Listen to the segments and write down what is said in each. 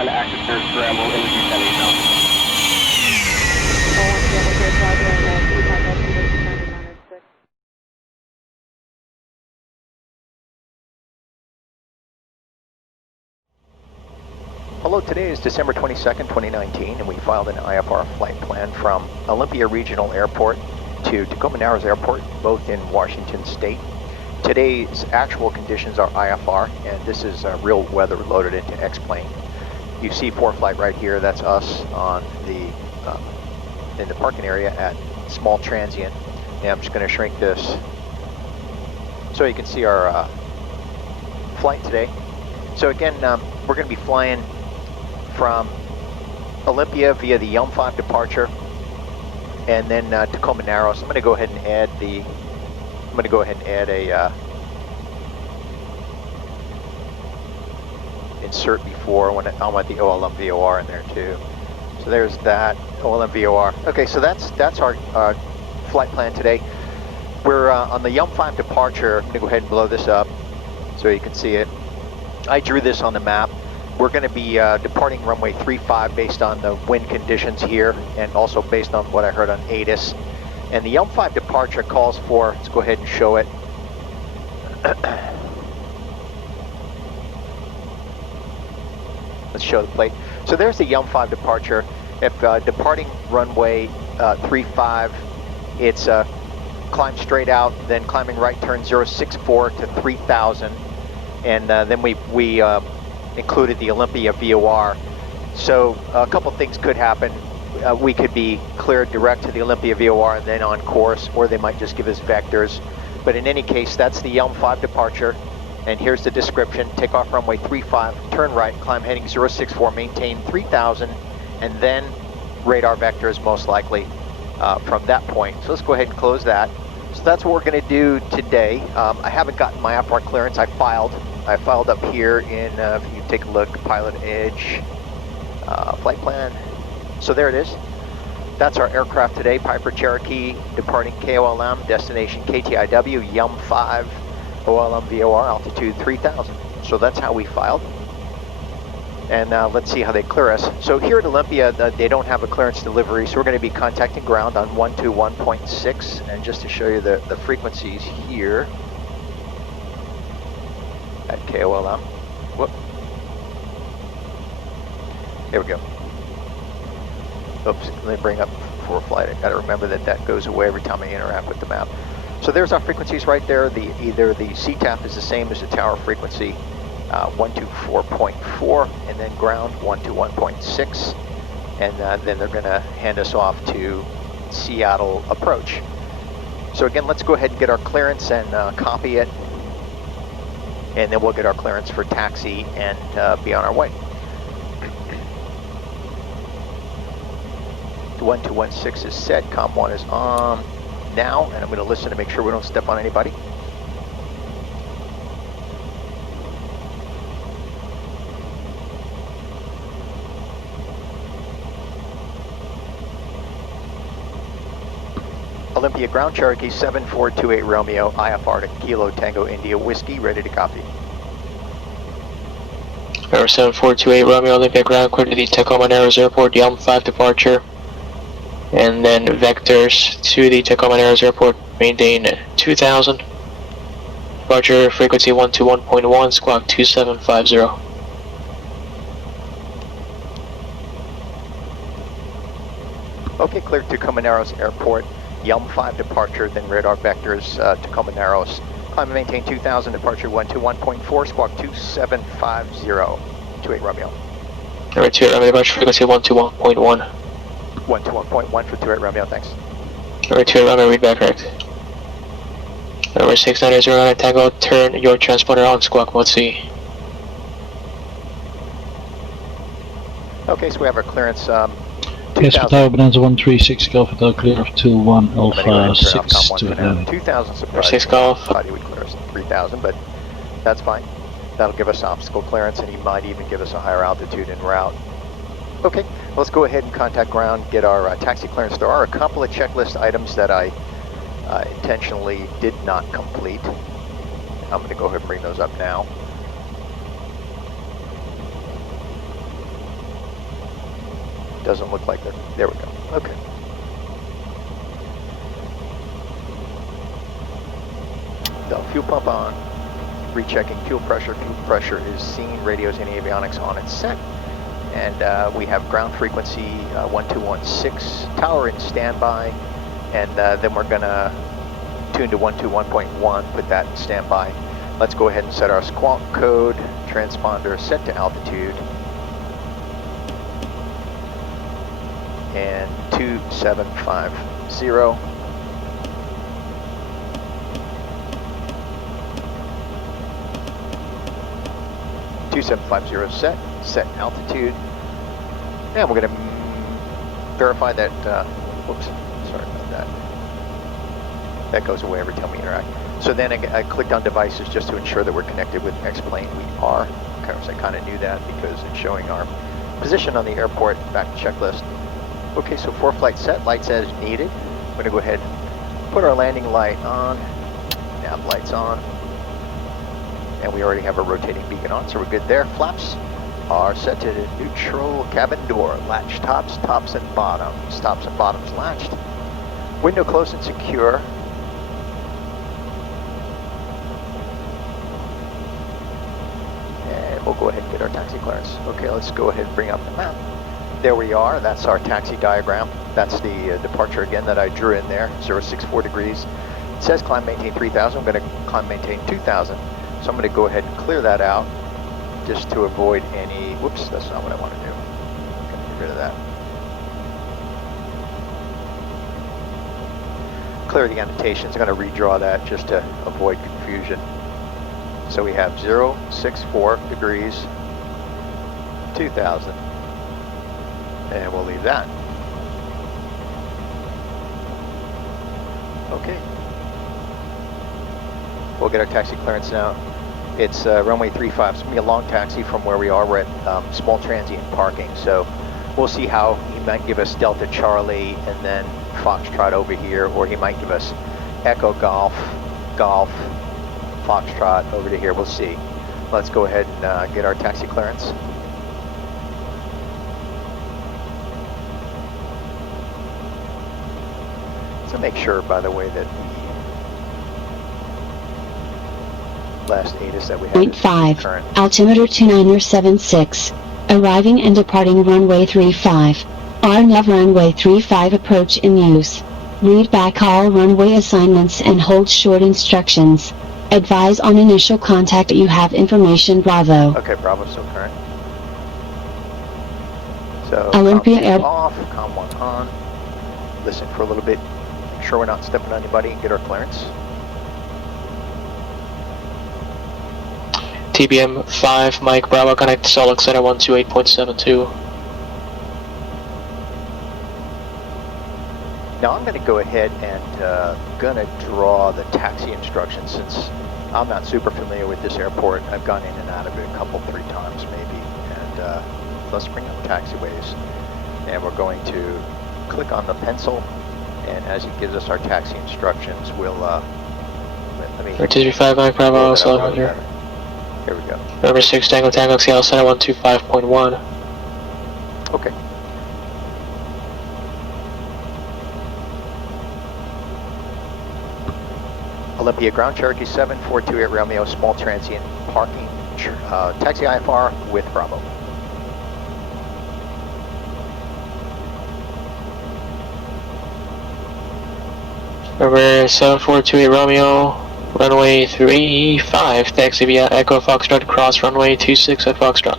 on active third scramble in the descending zone. Hello, today is December 22nd, 2019, and we filed an IFR flight plan from Olympia Regional Airport to Tacoma Narrows Airport, both in Washington State. Today's actual conditions are IFR, and this is real weather loaded into X-plane. You see ForeFlight right here, that's us on the in the parking area at small transient. And I'm just going to shrink this so you can see our flight today. So again, we're going to be flying from Olympia via the Yelm 5 departure, and then Tacoma Narrows. I'm going to go ahead and add a insert before when I want the OLM VOR in there too. So there's that OLM VOR. Okay, so that's our flight plan today. We're on the Yelm 5 departure. I'm going to go ahead and blow this up so you can see it. I drew this on the map. We're going to be departing runway 35 based on the wind conditions here and also based on what I heard on ATC. And the Yelm 5 departure calls for, let's go ahead and show it. Let's show the plate. So there's the Yelm 5 departure. If departing runway 35, it's climb straight out, then climbing right turn 064 to 3000. And then we included the Olympia VOR. So a couple things could happen. We could be cleared direct to the Olympia VOR and then on course, or they might just give us vectors. But in any case, that's the Yelm 5 departure. And here's the description: take off runway 35, turn right, climb heading 064, maintain 3000, and then radar vectors most likely from that point. So let's go ahead and close that. So that's what we're going to do today. I haven't gotten my IFR clearance. I filed up here in, if you take a look, PilotEdge flight plan. So there it is. That's our aircraft today, Piper Cherokee, departing KOLM, destination KTIW, Yelm 5, OLM VOR, altitude 3000. So that's how we filed. And let's see how they clear us. So here at Olympia, they don't have a clearance delivery, so we're going to be contacting ground on 121.6. And just to show you the frequencies here at KOLM. Whoop. There we go. Oops, let me bring up ForeFlight. I gotta remember that goes away every time I interact with the map. So there's our frequencies right there. Either the CTAF is the same as the tower frequency, 124.4, and then ground 121.6. And then they're gonna hand us off to Seattle approach. So again, let's go ahead and get our clearance and copy it. And then we'll get our clearance for taxi and be on our way. 1216 is set, COM 1 is on now, and I'm going to listen to make sure we don't step on anybody. Olympia ground, Cherokee 7428 Romeo, IFR to Kilo Tango India Whiskey, ready to copy. Tower 7428 Romeo, Olympia ground, clear to the Tacoma Narrows Airport, Yelm 5 departure. And then vectors to the Tacoma Narrows Airport, maintain 2000. Departure frequency 121.1, squawk 2750. Okay, clear to Tacoma Narrows Airport, Yelm 5 departure, then radar vectors, Tacoma Narrows. Climb and maintain 2000, departure 121.4, squawk 2750, 28 Romeo. Alright, 28 Romeo, departure frequency 121.1. 121.1 for 28 Romeo, thanks. Alright, 28 Romeo, read back correct. Number 6909 Tango, turn your transponder on, squawk mode C. Okay, so we have our clearance. Yes, for Tower Bonanza 136 Golf Hotel, clear of 21 Alpha 6 to 2000 surprise. 6 Golf. Thought he would clear us 3000, but that's fine. That'll give us obstacle clearance, and he might even give us a higher altitude en route. Okay, let's go ahead and contact ground, get our taxi clearance. There are a couple of checklist items that I intentionally did not complete. I'm going to go ahead and bring those up now. Doesn't look like they're, there we go, okay. The fuel pump on, rechecking fuel pressure. Fuel pressure is seen, radios and avionics on and set. And we have ground frequency 1216, tower in standby, and then we're gonna tune to 121.1, put that in standby. Let's go ahead and set our squawk code, transponder set to altitude, and 2750. set altitude, and we're going to verify that, whoops, sorry about that. That goes away every time we interact. So then I clicked on devices just to ensure that we're connected with X-plane. We are. Of course, I kind of knew that because it's showing our position on the airport. Back to checklist. Okay, so 4 flight set, lights as needed. I'm going to go ahead and put our landing light on, nav lights on, and we already have a rotating beacon on, so we're good there. Flaps are set to neutral. Cabin door, latch tops, tops and bottoms. Tops and bottoms latched. Window closed and secure. And we'll go ahead and get our taxi clearance. Okay, let's go ahead and bring up the map. There we are, that's our taxi diagram. That's the departure again that I drew in there, 064 degrees. It says climb maintain 3000, I'm gonna climb maintain 2000. So I'm gonna go ahead and clear that out just to avoid any, whoops, that's not what I wanna do. I'm gonna get rid of that. Clear the annotations, I'm gonna redraw that just to avoid confusion. So we have 064 degrees, 2000. And we'll leave that. Okay. We'll get our taxi clearance now. It's runway 35. It's going to be a long taxi from where we are. We're at small transient parking. So we'll see how he might give us Delta Charlie and then Foxtrot over here, or he might give us Echo Golf, Golf, Foxtrot over to here. We'll see. Let's go ahead and get our taxi clearance. So make sure, by the way, that the last ATIS that we have is current. Altimeter 2976. Arriving and departing runway 35. RNAV runway 35 approach in use. Read back all runway assignments and hold short instructions. Advise on initial contact you have information Bravo. Okay, Bravo still current. So Olympia Airport Airport off, COM 1 on. Listen for a little bit. Make sure we're not stepping on anybody and get our clearance. TBM 5, Mike Bravo, connect to Solix Center 128.72. Now I'm going to go ahead and going to draw the taxi instructions since I'm not super familiar with this airport. I've gone in and out of it a couple, 3 times maybe. And let's bring up taxiways. And we're going to click on the pencil. And as he gives us our taxi instructions, we'll, let me... 235 Mike Bravo, Solix here. Here we go. Number 6, Tango Tango, Seattle Center 125.1. Okay. Olympia Ground, Cherokee 7, 428 Romeo, small transient parking, taxi IFR with Bravo. Number 7428 Romeo, runway 35, taxi via Echo Foxtrot, cross runway 26 at Foxtrot.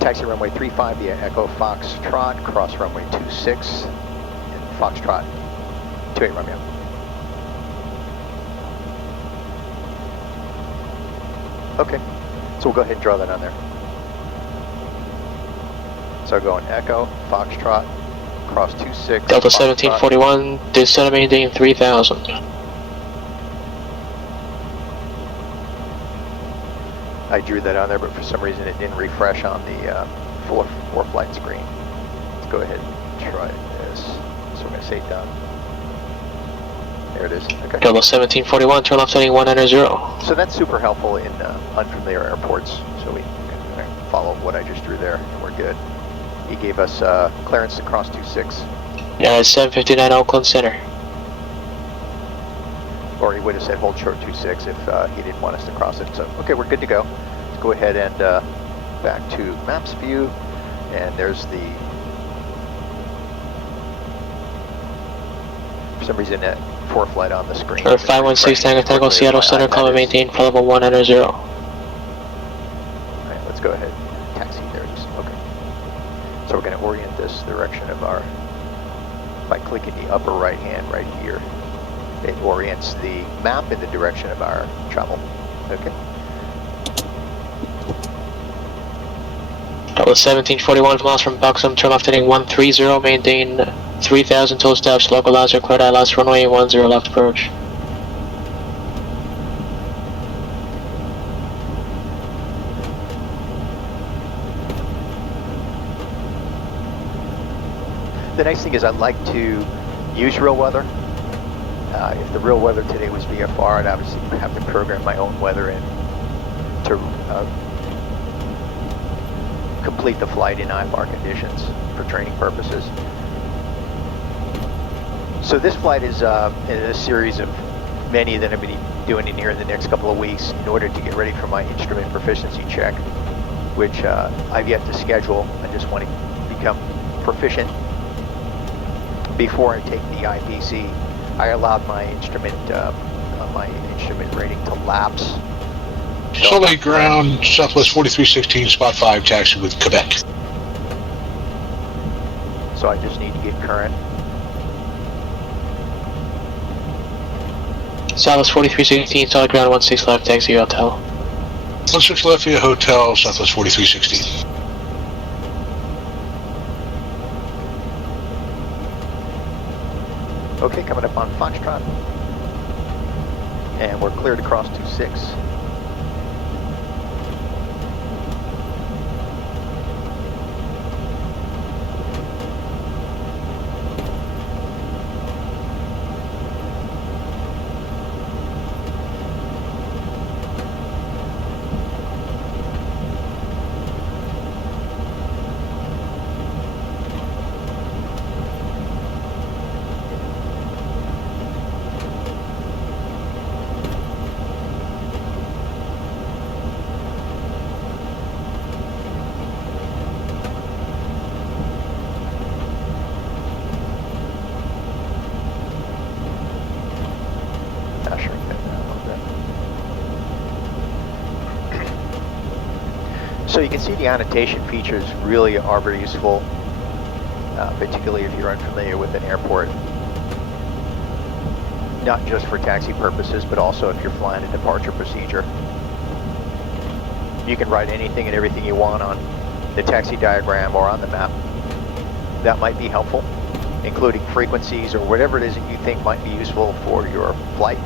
Taxi runway 35 via Echo Foxtrot, cross runway 26 in Foxtrot, 28 Romeo. Okay, so we'll go ahead and draw that on there. So going Echo, Foxtrot, cross 26. Delta Foxtrot. 1741, descend maintain 3000. I drew that on there, but for some reason it didn't refresh on the four flight screen. Let's go ahead and try this. So we're going to say done. There it is. Okay. Delta 1741, turn left heading 190. So that's super helpful in unfamiliar airports. So we can follow what I just drew there, and we're good. He gave us clearance to cross 26. Yeah, 759 Oakland Center. Or he would have said hold short 26 if he didn't want us to cross it. So, okay, we're good to go. Let's go ahead and back to maps view. And there's the, for some reason, that 4 flight on the screen. Or 516 Tango Tango, Seattle Center, climb and maintain flight level 190. All right, let's go ahead. Taxi, there it is. Okay. So we're going to orient this direction of our, by clicking the upper right hand right here. It orients the map in the direction of our travel. Okay. Delta 1741 miles from Buxom, turn left heading 130, maintain 3000 total steps, localize required ILS, runway 10 left approach. The nice thing is I like to use real weather. If the real weather today was VFR, I'd obviously have to program my own weather in to complete the flight in IFR conditions for training purposes. So this flight is a series of many that I'm going to be doing in here in the next couple of weeks in order to get ready for my Instrument Proficiency Check, which I've yet to schedule. I just want to become proficient before I take the IPC. I allowed my instrument rating to lapse. Soleil ground, Southwest 4316, spot 5, taxi with Quebec. So I just need to get current. Southwest 4316, solid ground 16 left, taxi hotel. 16 left via hotel, Southwest 4316. Okay, coming up on Foxtrot. And we're cleared across 26. So you can see the annotation features really are very useful, particularly if you're unfamiliar with an airport. Not just for taxi purposes, but also if you're flying a departure procedure. You can write anything and everything you want on the taxi diagram or on the map. That might be helpful, including frequencies or whatever it is that you think might be useful for your flight.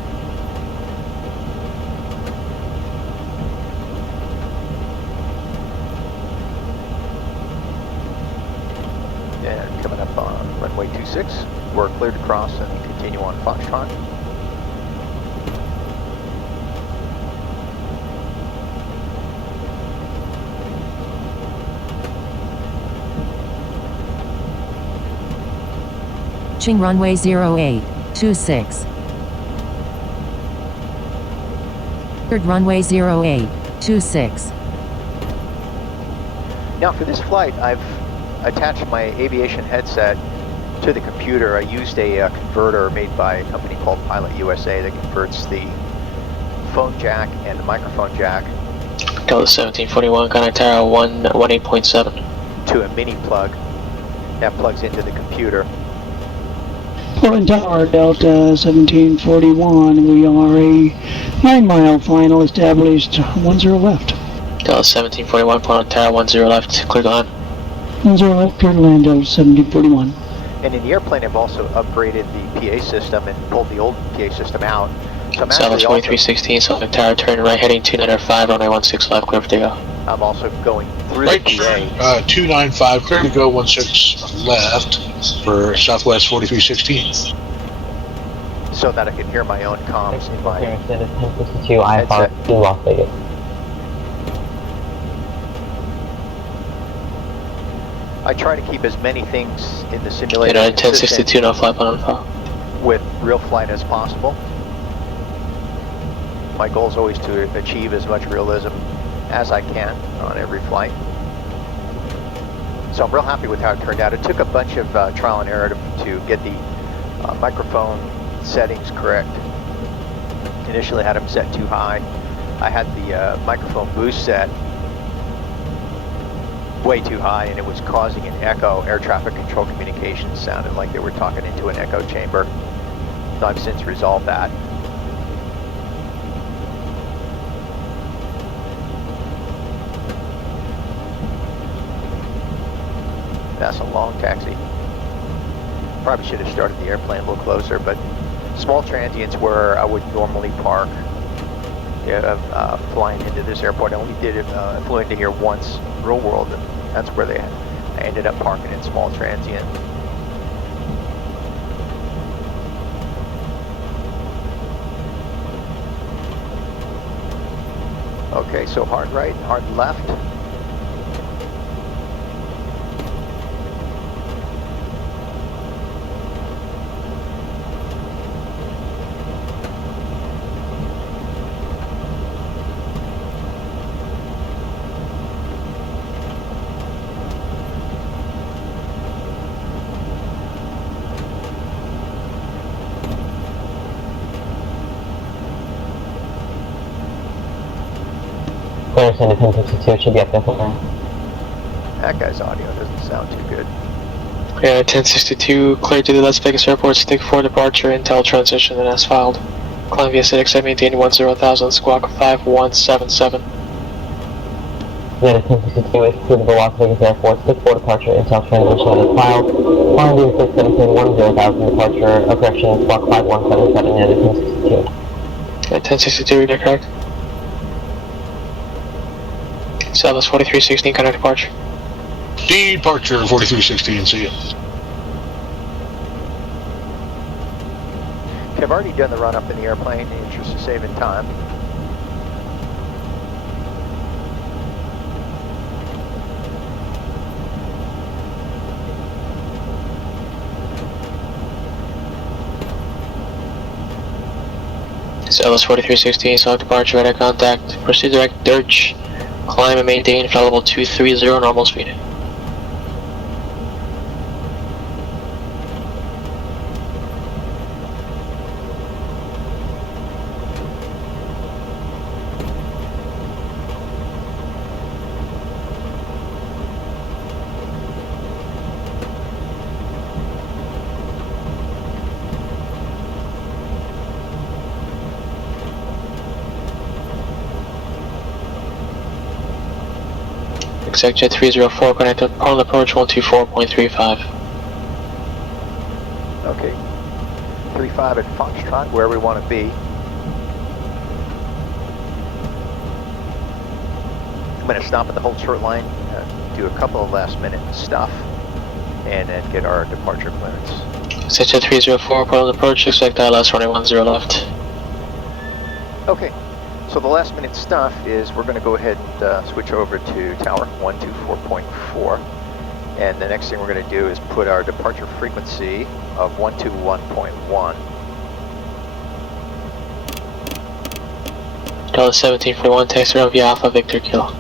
And coming up on runway 26, we're cleared to cross and continue on Foxtrot. Approaching runway 0826. Third runway 0826. Now for this flight, I've attached my aviation headset to the computer. I used a converter made by a company called Pilot USA that converts the phone jack and the microphone jack Delta 1741, contact tower 18.7. to a mini plug that plugs into the computer. Portland Tower, Delta 1741, we are a 9-mile final established 10 left. Delta 1741, Portland Tower 10 left, clear to land. 10 left, clear to land, Delta 1741. And in the airplane, I've also upgraded the PA system and pulled the old PA system out. So I'm Southwest 2316, Southern Tower, turn right heading 295, runway 16 left, clear for takeoff. I'm also going through Right the turn, PA. 295, clear to go 16 left for Southwest 4316. so that I can hear my own comms in my Extended 1062 IFR headset. to Las Vegas. I try to keep as many things in the simulator United consistent 1062, no flight plan on file. with real flight as possible. My goal is always to achieve as much realism as I can on every flight. So I'm real happy with how it turned out. It took a bunch of trial and error to get the microphone settings correct. Initially had them set too high. I had the microphone boost set way too high, and it was causing an echo. Air traffic control communications sounded like they were talking into an echo chamber. So I've since resolved that. That's a long taxi. Probably should have started the airplane a little closer, but small transients where I would normally park. Flying into this airport, I only did it, flew into here once, real world, and that's where I ended up parking in small transient. Okay, so hard right, hard left. Extended 1062, it should be up there somewhere. That guy's audio doesn't sound too good. Yeah, 1062, cleared to the Las Vegas Airport, stick 4 departure, intel transition, and as filed. Climb via CX, maintain 10,000, squawk 5177. Extended 1062 is cleared to the Las Vegas Airport, stick 4 departure, intel transition, and as filed. Climb via CX, maintain 10,000, departure, correction, squawk 5177, United 1062. Yeah, 1062, read that correct? Southwest 4316, connect departure. Departure 4316, see ya. Okay, I've already done the run up in the airplane in the interest of saving time. Southwest 4316, select departure, radar contact, proceed direct dirge, climb and maintain flight level 230, normal speed. Exec 304, connect on approach 124.35. Okay, 35 at Foxtrot, where we want to be. I'm going to stop at the hold short line, do a couple of last minute stuff, and then get our departure clearance. Exec 304, call approach, expect ILS running 10 left. Okay, so the last minute stuff is we're going to go ahead and switch over to tower 124.4, and the next thing we're going to do is put our departure frequency of 121.1. Dallas 1741, taxi around via Alpha Victor Kilo.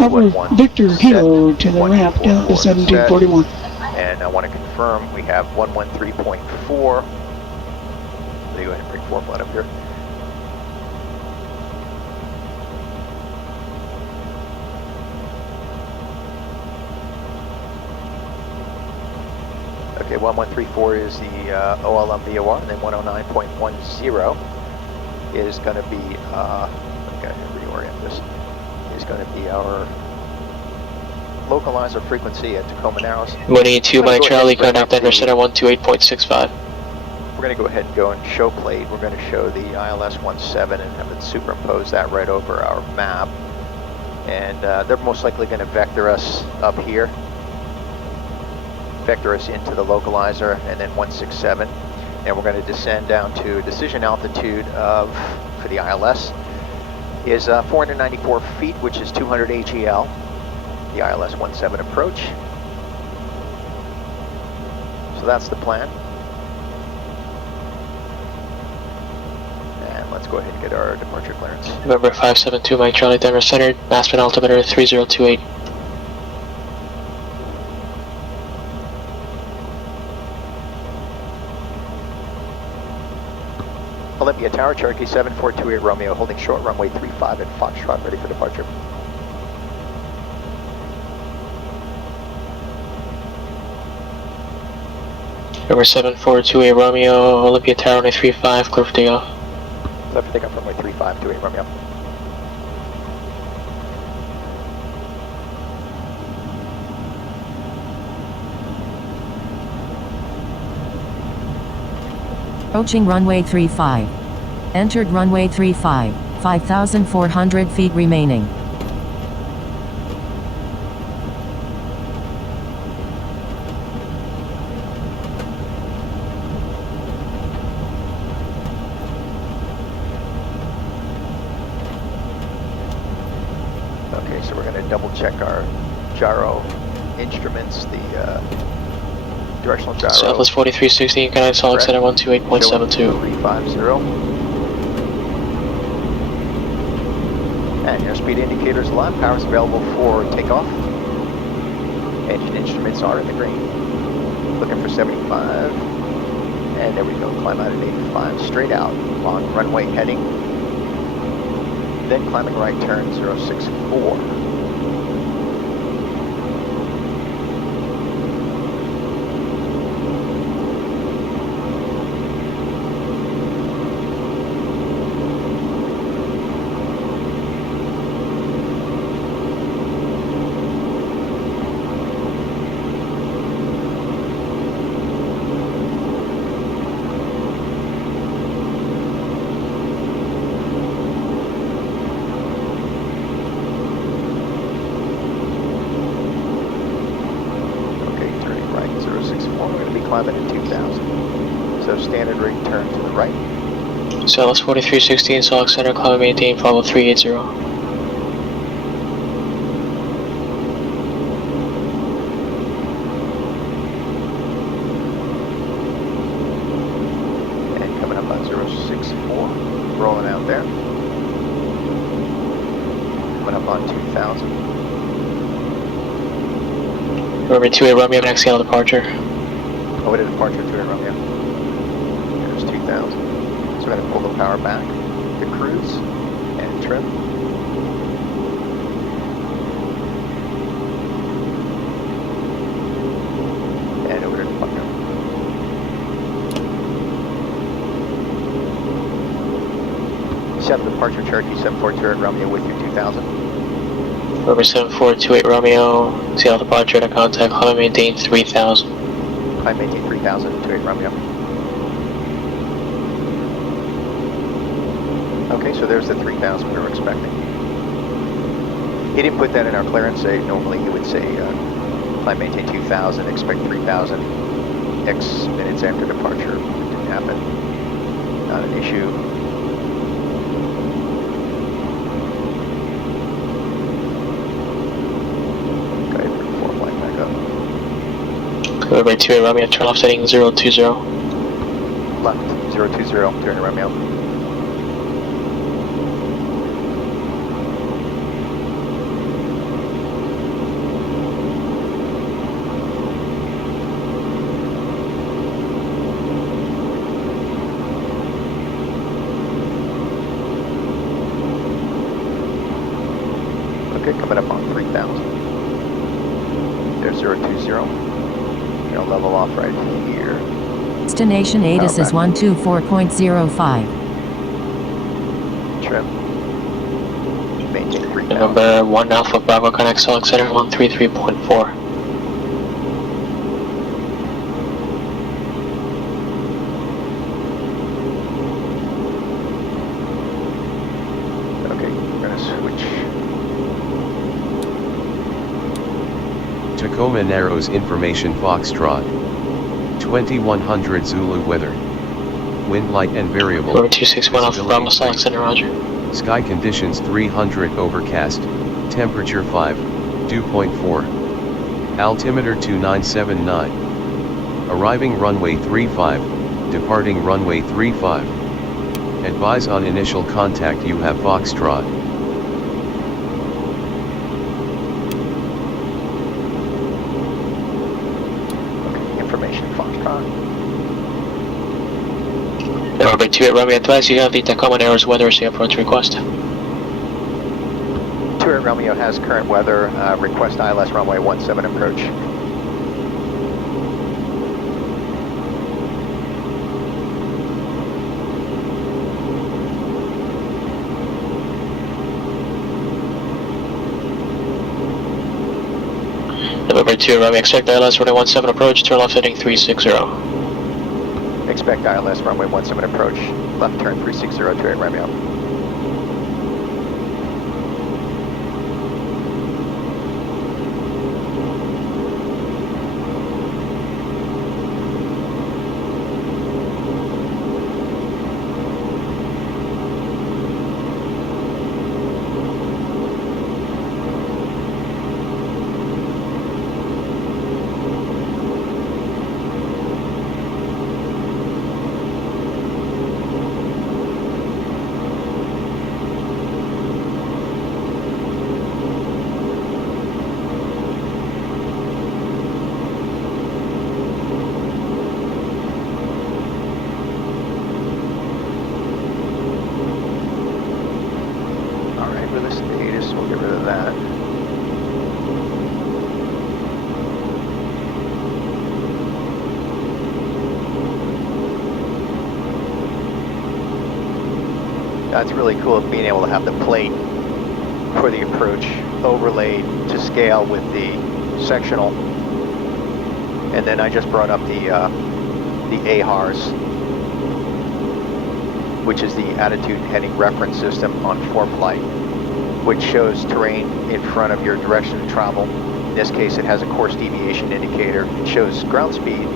Over Victor Kilo to the ramp down to 1741. And I want to confirm we have 113.4. Let me go ahead and bring 4 flight up here. Okay, 1134 is the OLM VOR, and then 109.10 is going to be, I've got to reorient this, is going to be our localizer frequency at Tacoma Narrows. 182 by Charlie, contact Denver Center 128.65. We're going to go ahead and go and show plate. We're going to show the ILS 17 and have it superimpose that right over our map. And they're most likely going to vector us up here. Vector us into the localizer, and then 167. And we're going to descend down to a decision altitude of, for the ILS, is 494 feet, which is 200 AGL. The ILS 17 approach. So that's the plan. And let's go ahead and get our departure clearance. November 572, Mike Charlie, Denver Center, Aspen altimeter 3028. Olympia Tower, Cherokee 7428 Romeo, holding short runway 35 and Foxtrot, ready for departure. Number 7428 Romeo, Olympia Tower, runway 35, clear for takeoff. Clear for takeoff, runway 35, 28 Romeo. Approaching runway 35. Entered runway 35, 5,400 feet remaining. Okay, so we're going to double check our gyro instruments, the directional gyro. Southwest 4360, United Salt Center 128.72. 350. And your speed indicator is alive, power is available for takeoff. Engine instruments are in the green. Looking for 75. And there we go, climb out at 85, straight out, long runway heading. Then climbing right turn 064. Climbing at 2,000. So standard rate turn to the right. Southwest 4316, Salt Center, climb maintain, follow 380. And coming up on 064, rolling out there. Coming up on 2,000. November 28 Romeo, next scale departure. Over to departure to Romeo. There's 2,000. So we're going to pull the power back to cruise and trim. And over to departure. Set departure Cherokee 742 Romeo with you 2,000. November 7428 Romeo, scale departure to contact, climb maintain 3000. Climb maintain 3,000 to 8 Romeo. Okay, so there's the 3,000 we were expecting. He didn't put that in our clearance. Normally he would say climb maintain 2,000, expect 3,000 X minutes after departure. It didn't happen. Not an issue. Okay, bring the forward line back up. November 28 Romeo, turn off setting 020. Left, 020, turn to Romeo. Okay, coming up on 3,000. There's 020. Gonna level off right here. Destination ATIS is 124.05. Trim. Maintain 3,000. November 1 Alpha Bravo, connect Salt Center 133.4. Okay, we're gonna switch. Tacoma Narrows Information Foxtrot. 2100 Zulu weather. Wind light and variable. Over 261 Alpha Visibility Bravo Select 3. Center, roger. Sky conditions 300 overcast. Temperature 5, dew point 4. Altimeter 2979. Arriving runway 35, departing runway 35. Advise on initial contact you have Foxtrot. Information, Foxtrot. November 28 Romeo, advise you have the Tacoma Narrows weather approach request. 28 Romeo has current weather, request ILS runway 17 approach. November 2 Romeo, expect ILS runway 17 approach, turn left heading 360. Expect ILS runway 17 approach, left turn 360, 28 Romeo. We'll get rid of that. That's really cool, being able to have the plate for the approach overlaid to scale with the sectional. And then I just brought up the AHARS, which is the Attitude Heading Reference System on ForeFlight, which shows terrain in front of your direction of travel. In this case, it has a course deviation indicator. It shows ground speed,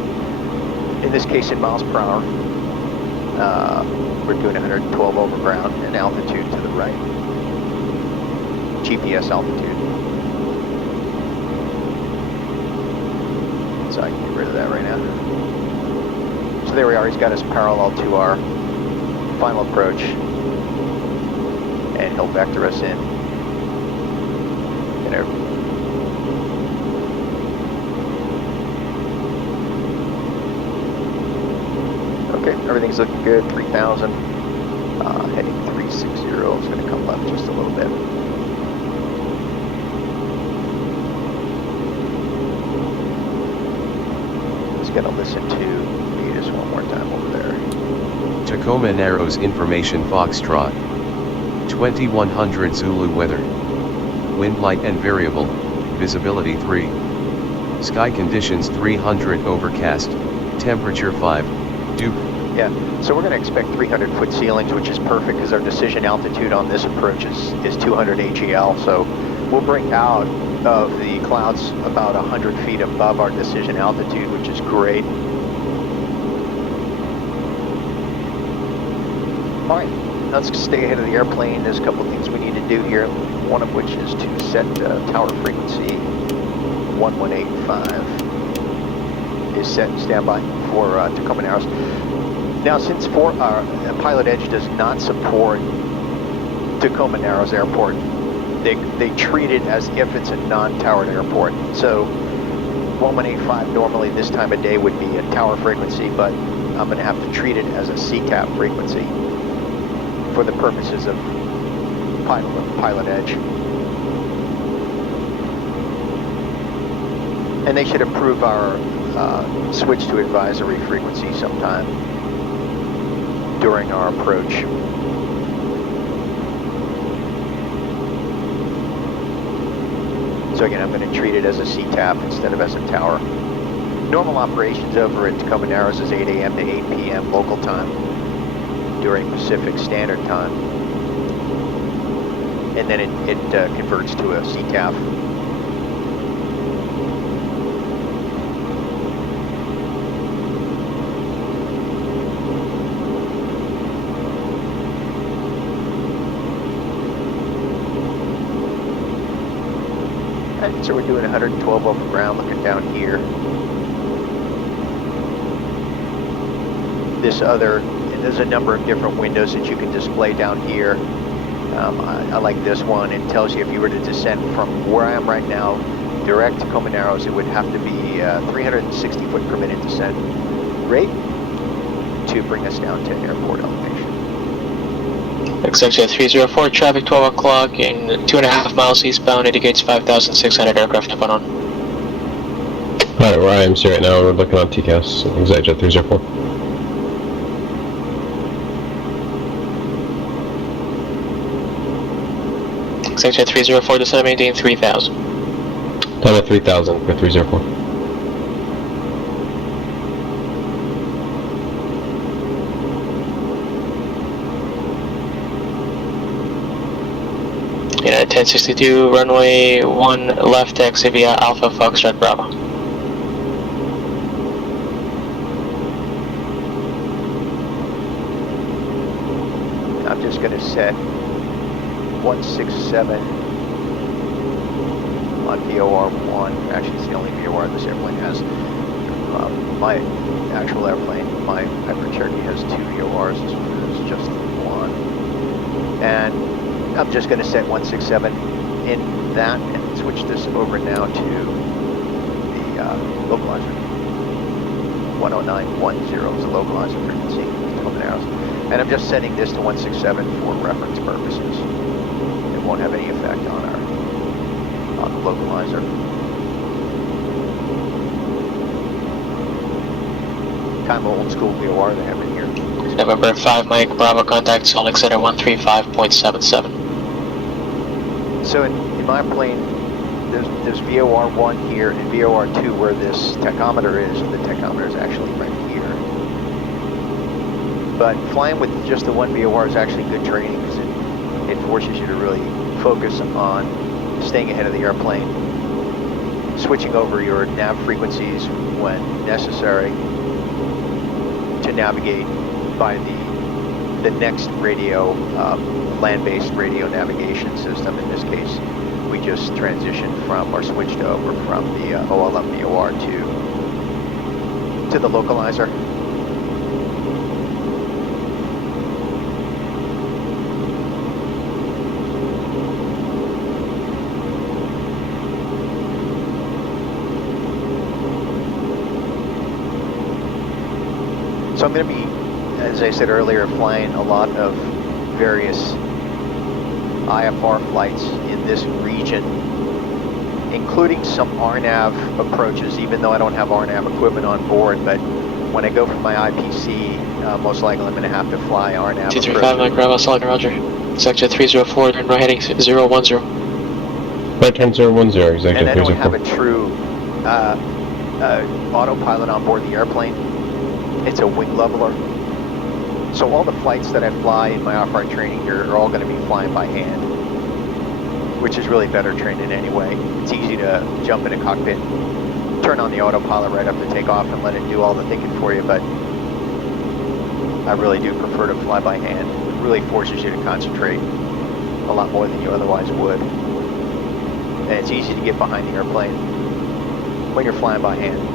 in this case in miles per hour. We're doing 112 over ground, and altitude to the right. GPS altitude. So I can get rid of that right now. So there we are, he's got us parallel to our final approach, and he'll vector us in. Okay, everything's looking good. 3,000, heading 360. It's going to come left just a little bit. Just going to listen to Vetus one more time over there. Tacoma Narrows information Foxtrot. 2100 Zulu weather. Wind light and variable, visibility 3. Sky conditions 300 overcast, temperature 5, dew. Yeah, so we're going to expect 300-foot ceilings, which is perfect because our decision altitude on this approach is 200 AGL. So we'll bring out of the clouds about 100 feet above our decision altitude, which is great. All right, let's stay ahead of the airplane. There's a couple of things we need to do here, one of which is to set tower frequency 1185 is set standby for Tacoma Narrows. Now, since PilotEdge does not support Tacoma Narrows Airport, they treat it as if it's a non-towered airport. So 1185 normally this time of day would be a tower frequency, but I'm going to have to treat it as a CTAP frequency for the purposes of PilotEdge. And they should approve our switch to advisory frequency sometime during our approach. So again, I'm going to treat it as a CTAP instead of as a tower. Normal operations over at Tacoma Narrows is 8 a.m. to 8 p.m. local time during Pacific Standard Time. And then it converts to a CTAF. So we're doing 112 over ground, looking down here. There's a number of different windows that you can display down here. I like this one. It tells you if you were to descend from where I am right now, direct to Tacoma Narrows, it would have to be 360 foot per minute descent rate to bring us down to airport elevation. Executive 304, traffic 12 o'clock in 2.5 miles eastbound, indicates 5,600 aircraft up and on. Alright, where I am right now, we're looking on TCAS, Executive 304. Executive 304, descend maintain 3,000. Time at 3,000 for 304. United 1062, runway 1 left, exit via Alpha Foxtrot Bravo. I'm just going to set 167 on VOR 1. Actually, it's the only VOR this airplane has. My actual airplane, my Hyper Cherokee, has 2 VORs. This one is just 1. And I'm just going to set 167 in that and switch this over now to the localizer. 10910 is the localizer frequency, Tacoma Narrows. And I'm just setting this to 167 for reference purposes. It won't have any effect on the localizer. Kind of old school VOR they have in here. November 5, Mike Bravo, contact Salt Lake Center 135.77. So in my plane, there's VOR 1 here and VOR 2 where this tachometer is, and the tachometer is actually right here. But flying with just the one VOR is actually good training because it forces you to really focus on staying ahead of the airplane, switching over your nav frequencies when necessary to navigate by the next radio, land-based radio navigation system. In this case, we just transitioned from, or switched over from the OLM VOR to the localizer. So I'm going to be, as I said earlier, flying a lot of various IFR flights in this region, including some RNAV approaches, even though I don't have RNAV equipment on board. But when I go for my IPC, most likely I'm going to have to fly RNAV 235, Mike Bravo, Solid Roger. Sector 304, turn right heading 010. Right turn 010, Executive 304. And I don't have a true autopilot on board the airplane. It's a wing leveler. So all the flights that I fly in my off-road training here are all going to be flying by hand, which is really better training anyway. It's easy to jump in a cockpit, turn on the autopilot right up to take off and let it do all the thinking for you, but I really do prefer to fly by hand. It really forces you to concentrate a lot more than you otherwise would. And it's easy to get behind the airplane when you're flying by hand.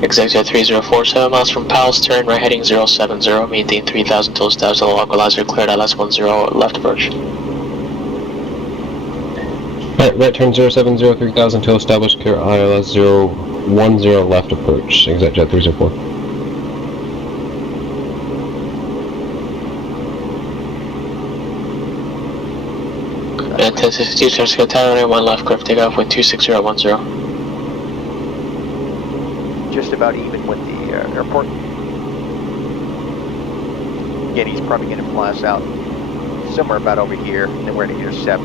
Executive 304, 7 miles from Powell's, turn right heading 070, maintain 3,000 till established on the localizer, cleared ILS 10, left approach. Right turn 070, 3,000 till established, clear ILS 010, left approach, Executive 304. And 1062, turn to Tower 1 left, curve takeoff, wind 26010. just about even with the airport. Again, he's probably going to fly us out somewhere about over here, and then we're going to intercept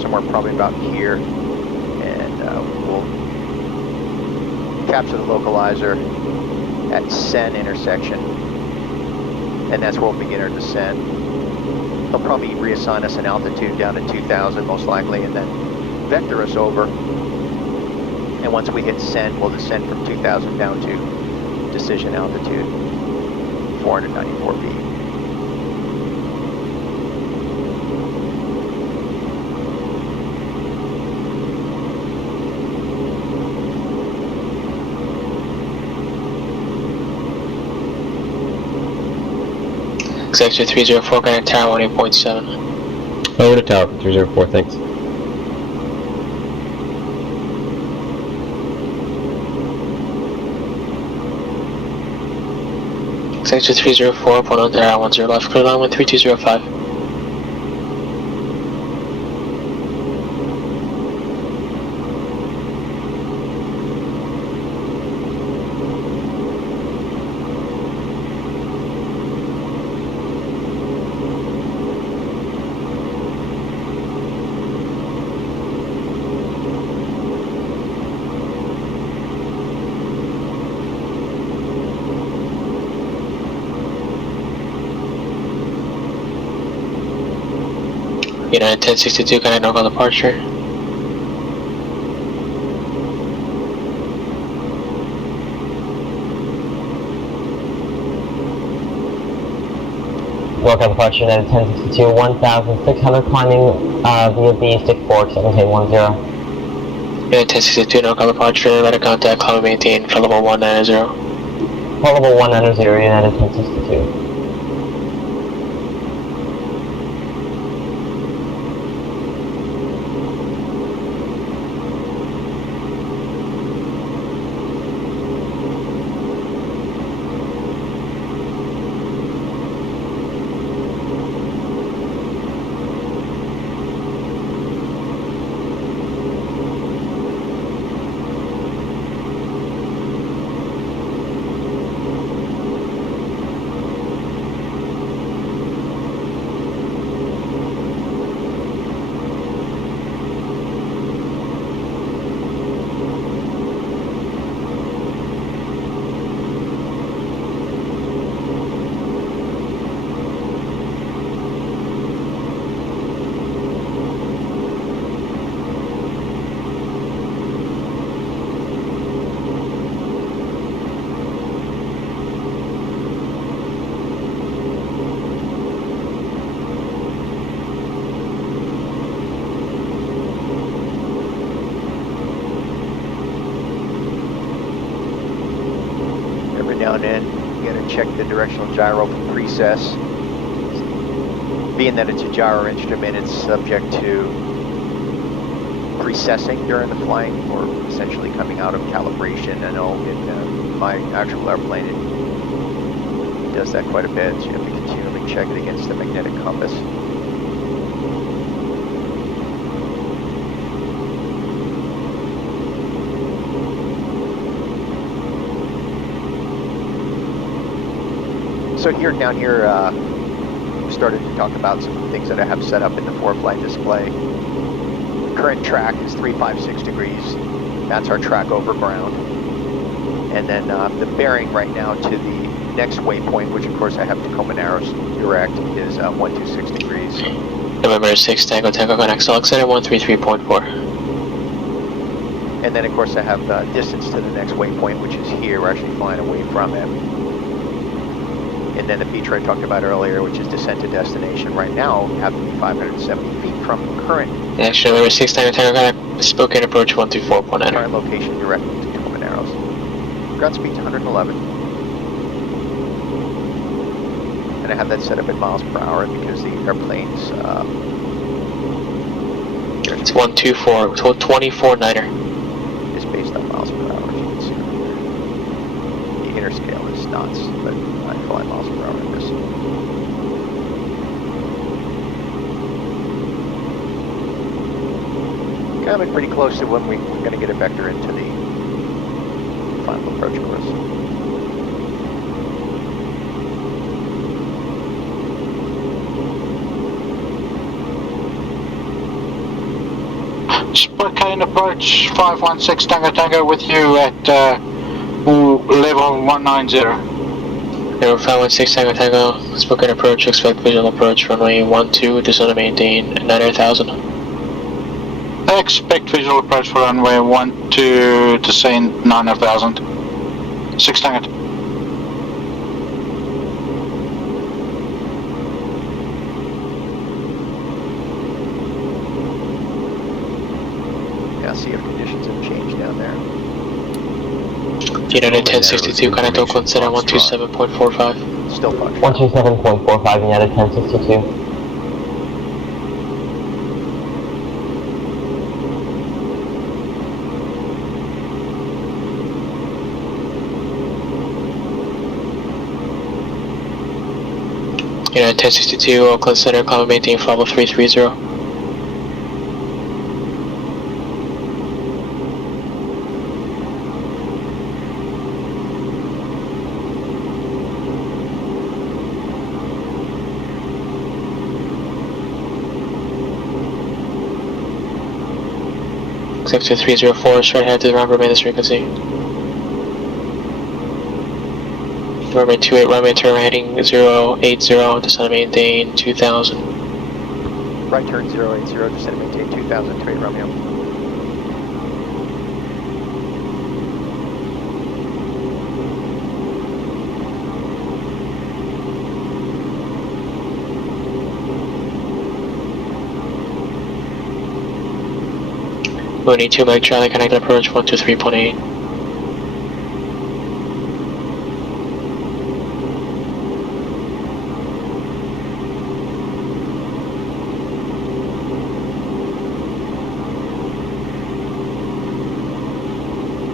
somewhere probably about here, and we'll capture the localizer at Sen intersection, and that's where we'll begin our descent. He'll probably reassign us an altitude down to 2,000 most likely, and then vector us over, and once we hit Sen, we'll descend from 2,000 down to decision altitude, 494 feet. Executive 304, going to tower 18.7. Over to tower for 304, thanks. Executive 304, point on tower 10 left, clear line 3205. United 1062, kind of normal departure. Welcome departure, United 1062, 1,600 climbing via the stick fork, 1710. United 1062, normal departure, radar contact, climb maintain for level 190. For level 190, United 1062. Down in, you gotta check the directional gyro for precess. Being that it's a gyro instrument, it's subject to precessing during the flight, or essentially coming out of calibration. I know in my actual airplane it does that quite a bit, so you have to continually check it against the magnetic compass. So here, down here, we started to talk about some of the things that I have set up in the for-flight display. Current track is 356 degrees. That's our track over ground. And then the bearing right now to the next waypoint, which of course I have Tacoma Narrows direct, is 126 degrees. November 6, Tango connect, select center 133.4. And then of course I have distance to the next waypoint, which is here. We're actually flying away from it. And then the feature I talked about earlier, which is descent to destination, right now have to be 570 feet from current. Actually, November 6, Tango connect, Spokane approach 134.9. Current location direct to Tacoma Narrows. Ground speed's 111. And I have that set up in miles per hour because the airplane's it's 124, 24.9er. Is based on miles per hour, as you can see right here. The inner scale is knots, but I fly miles per hour in this. Coming pretty close to when we're going to get a vector into the final approach course. Spokane approach 516 Tango Tango with you at level 190. Aero 516 Tango Tango, Spokane approach, expect visual approach, runway 12, descend and maintain 9000. Expect visual approach for runway 12, descend 9000. 6 Tango. Yeah, see if conditions have changed down there. United 1062, connect Oakland Center 127.45. Still functional. 127.45, United 1062. United 1062, Oakland Center, climb and maintain for level 330. Executive 304, straight ahead to the runway, remain this frequency. Runway 28, runway turn heading 080, descend and maintain 2000. Right turn 080, descend and maintain 2000, 28 Romeo. Mooney 2 Mike Charlie, connected approach 123.8.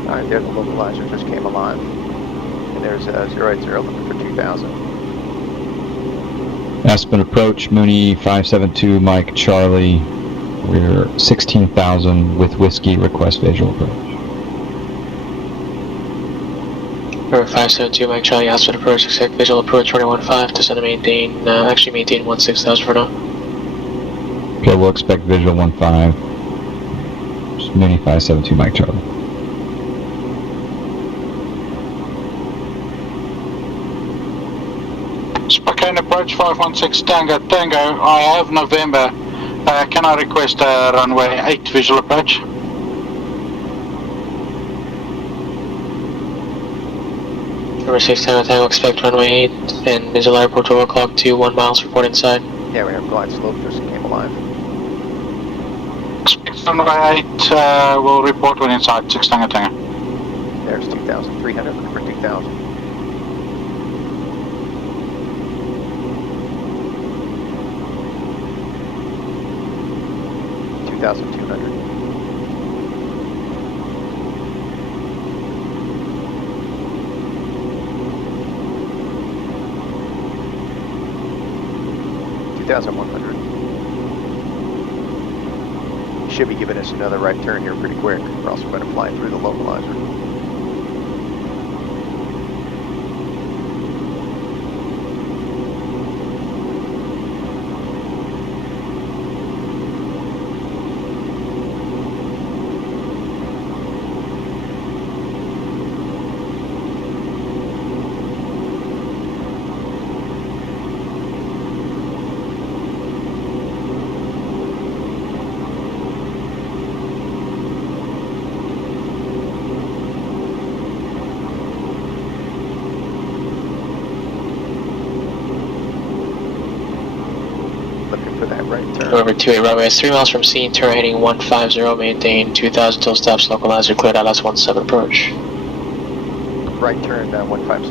Alright, there the localizer just came alive. And there's 080 looking for 2000. Aspen approach, Mooney 572, Mike Charlie. We're 16,000 with whiskey, request visual approach. Number 572, Mike Charlie, Aspen approach, expect visual approach 21.5, descend and maintain, actually maintain 16,000 for now. Okay, we'll expect visual 15. Mooney 572, Mike Charlie. Spokane approach 516 Tango Tango. I have November. Can I request runway 8 visual approach? Number 6 Tango Tango, expect runway 8 and visual airport to clock 21 miles, report inside. Yeah, we have glide slope just came alive. Expect runway 8, will report when inside 6 Tango Tango. There's 2,300 looking for 2,000. $2,200. $2,100. Should be giving us another right turn here pretty quick. We're also going to fly through the localizer. Over 28 runway is 3 miles from scene, turn heading 150, maintain 2000 till stops, localizer cleared, ILS 17 approach. Right turn 150,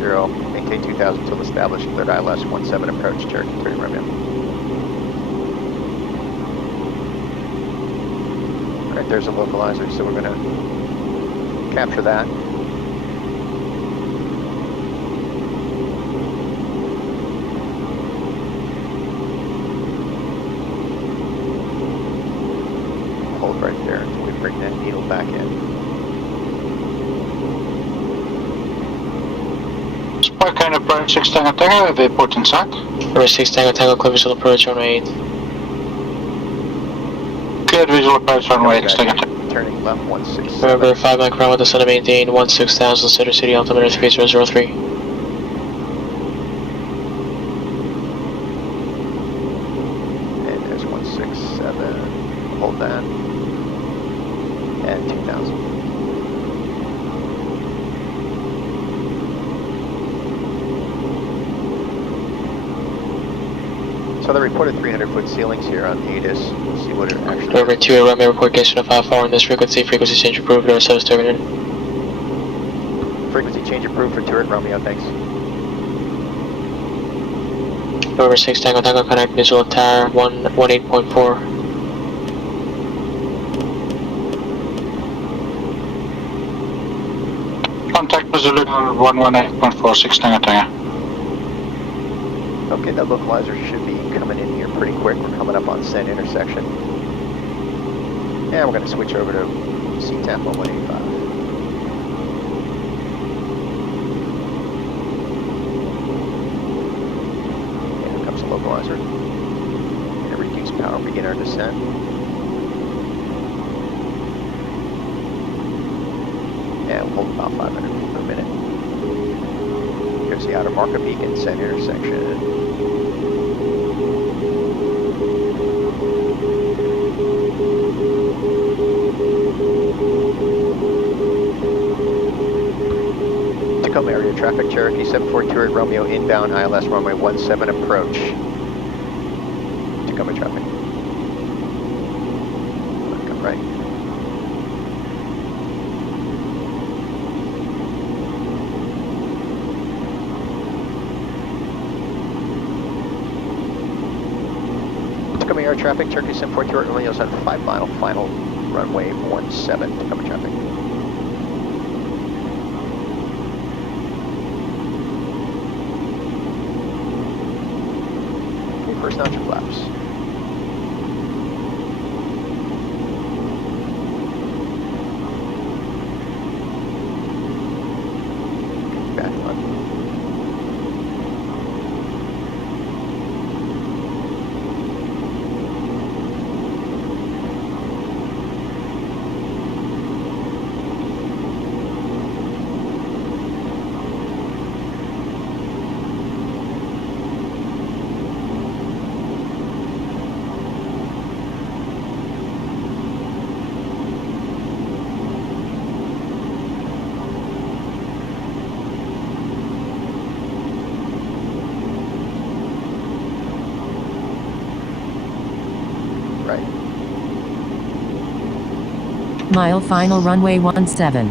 maintain 2000 till established, cleared ILS 17 approach, Cherokee 30 Romeo. Alright, there's a localizer, so we're going to capture that. Hold right there until we bring that needle back in. Okay, and approach 6 Tango Tango, airport in sight. Number 6 Tango Tango, clear visual approach, runway 8. Cleared visual approach, runway 8 Tango Tango. Turning left 167. Remember, 5 Mike ground with the center maintain, 16,000, Center City, altimeter 3003. And there's 167, hold that. And 2,000. So they reported 300-foot ceilings here on ATIS. We'll see what it actually Over 2 runway report gauge of IFR on this frequency change approved, or service terminated. Frequency change approved for turret Romeo, thanks. Over 6 Tango Tango, connect visual tower 118.4. Contact visual 118.46 Tango Tango. Okay, that localizer should be coming in here pretty quick. We're coming up on Send intersection. And we're going to switch over to CTAP on 185. And here comes the localizer. And reduce power, begin our descent. And we'll hold about 500 feet per minute. Here's the outer marker beacon, Send intersection. Tacoma area traffic, Cherokee 742 at Romeo inbound, ILS runway 17 approach. Tacoma traffic. Come right. Tacoma air traffic, Cherokee 742 at Romeo's on 5 mile final runway 17, Tacoma traffic. First notch of flaps. Back on. Mile final runway 17.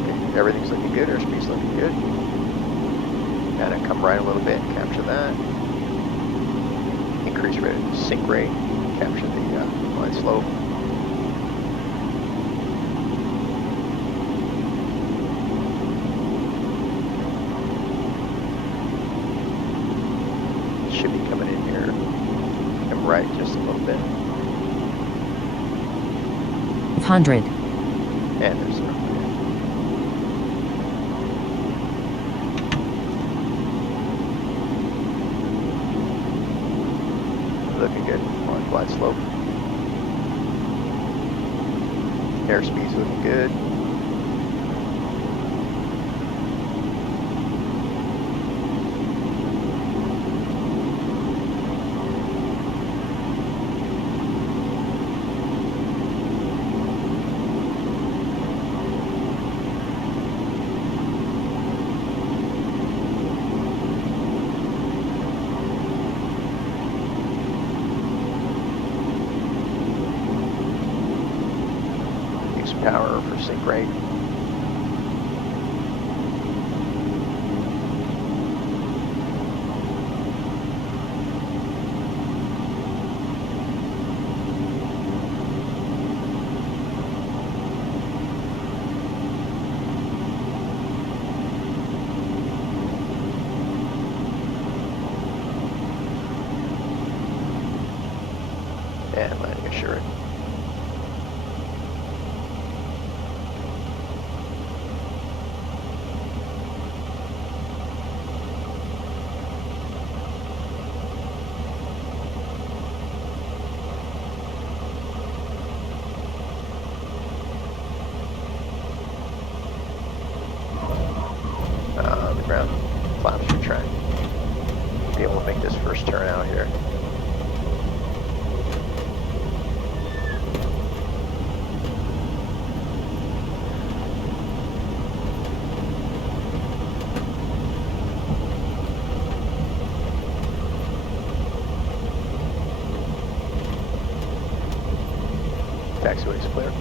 Okay, everything's looking good, airspeed's looking good. Kind of come right a little bit and capture that. Increase rate, sync rate, capture the line slope. Should be coming in here. Come right just a little bit. 100. And there's the looking good on glide slope. Airspeed's looking good. Power for sync rate. And landing assured. first turn out here. Taxiway is clear.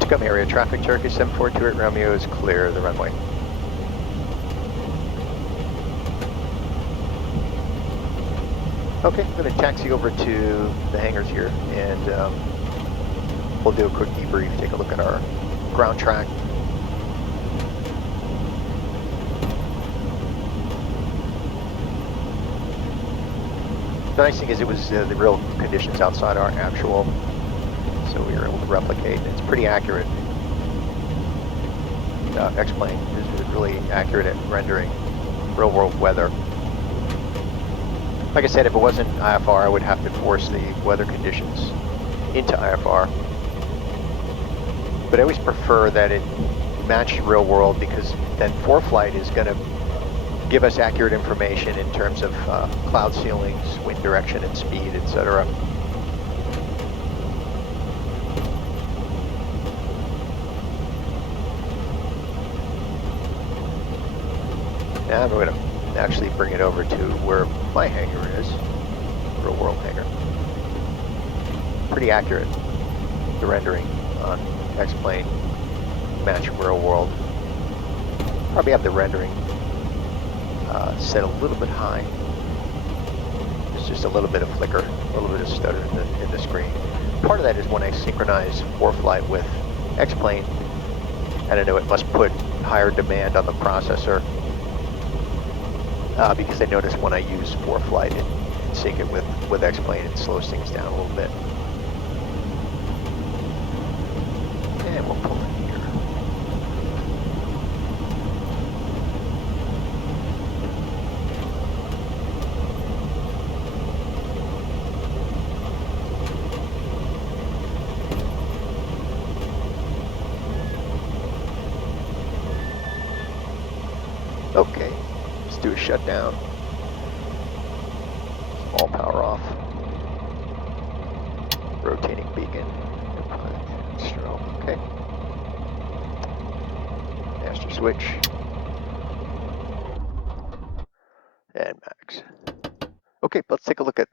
Tacoma area traffic, Turkey 7428 Romeo is clear of the runway. Okay, I'm going to taxi over to the hangars here, and we'll do a quick debrief, take a look at our ground track. The nice thing is it was the real conditions outside our actual, so we were able to replicate. It's pretty accurate. X-plane is really accurate at rendering real-world weather. Like I said, if it wasn't IFR, I would have to force the weather conditions into IFR. But I always prefer that it match real world, because then ForeFlight is going to give us accurate information in terms of cloud ceilings, wind direction and speed, etc. Now I'm going to actually bring it over to where my hangar is, real world hangar. Pretty accurate, the rendering on X-plane, match real world. Probably have the rendering set a little bit high. There's just a little bit of flicker, a little bit of stutter in the screen. Part of that is when I synchronize ForeFlight with X-plane, I don't know, it must put higher demand on the processor, because I notice when I use ForeFlight and sync it with X-plane, it slows things down a little bit. And we'll pull in here. Okay, let's do a shutdown. All power off. Rotating beacon. Strobe, okay. Master switch. And max. Okay, let's take a look at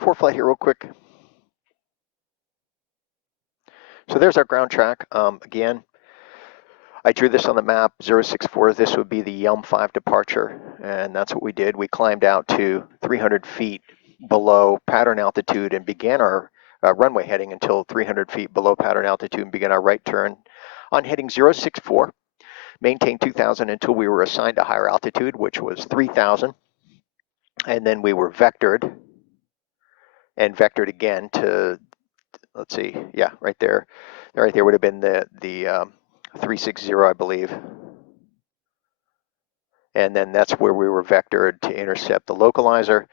ForeFlight here real quick. So there's our ground track. Again, I drew this on the map, 064. This would be the YELM-5 departure, and that's what we did. We climbed out to 300 feet below pattern altitude and began our runway heading until 300 feet below pattern altitude and began our right turn on heading 064. Maintained 2,000 until we were assigned a higher altitude, which was 3,000. And then we were vectored, and vectored again to, let's see, yeah, right there. Right there would have been the 360, I believe. And then that's where we were vectored to intercept the localizer.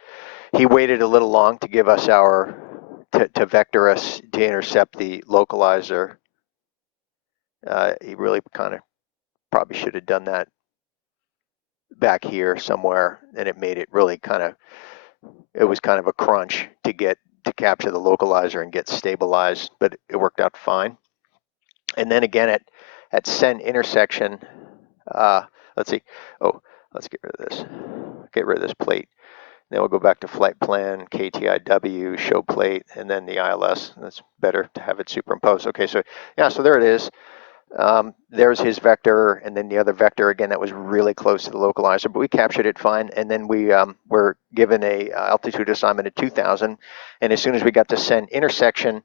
He waited a little long to give us to vector us to intercept the localizer. He really kind of probably should have done that back here somewhere, and it made it really it was kind of a crunch to capture the localizer and get stabilized, but it worked out fine. And then again at send intersection, let's see, let's get rid of this. Get rid of this plate. Then we'll go back to flight plan, KTIW, show plate, and then the ILS. That's better to have it superimposed. Okay, so yeah, so there it is. There's his vector, and then the other vector, again, that was really close to the localizer, but we captured it fine. And then we were given a altitude assignment at 2,000. And as soon as we got to send intersection,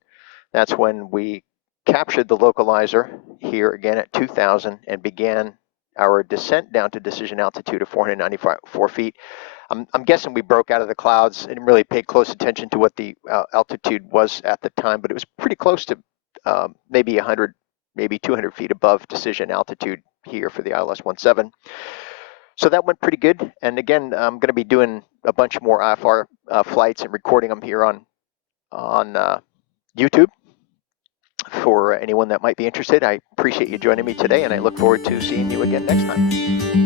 that's when we captured the localizer here again at 2,000 and began our descent down to decision altitude of 494 feet. I'm guessing we broke out of the clouds and didn't really pay close attention to what the altitude was at the time, but it was pretty close to maybe 100, maybe 200 feet above decision altitude here for the ILS 17. So that went pretty good. And again, I'm going to be doing a bunch more IFR flights and recording them here on YouTube. For anyone that might be interested, I appreciate you joining me today, and I look forward to seeing you again next time.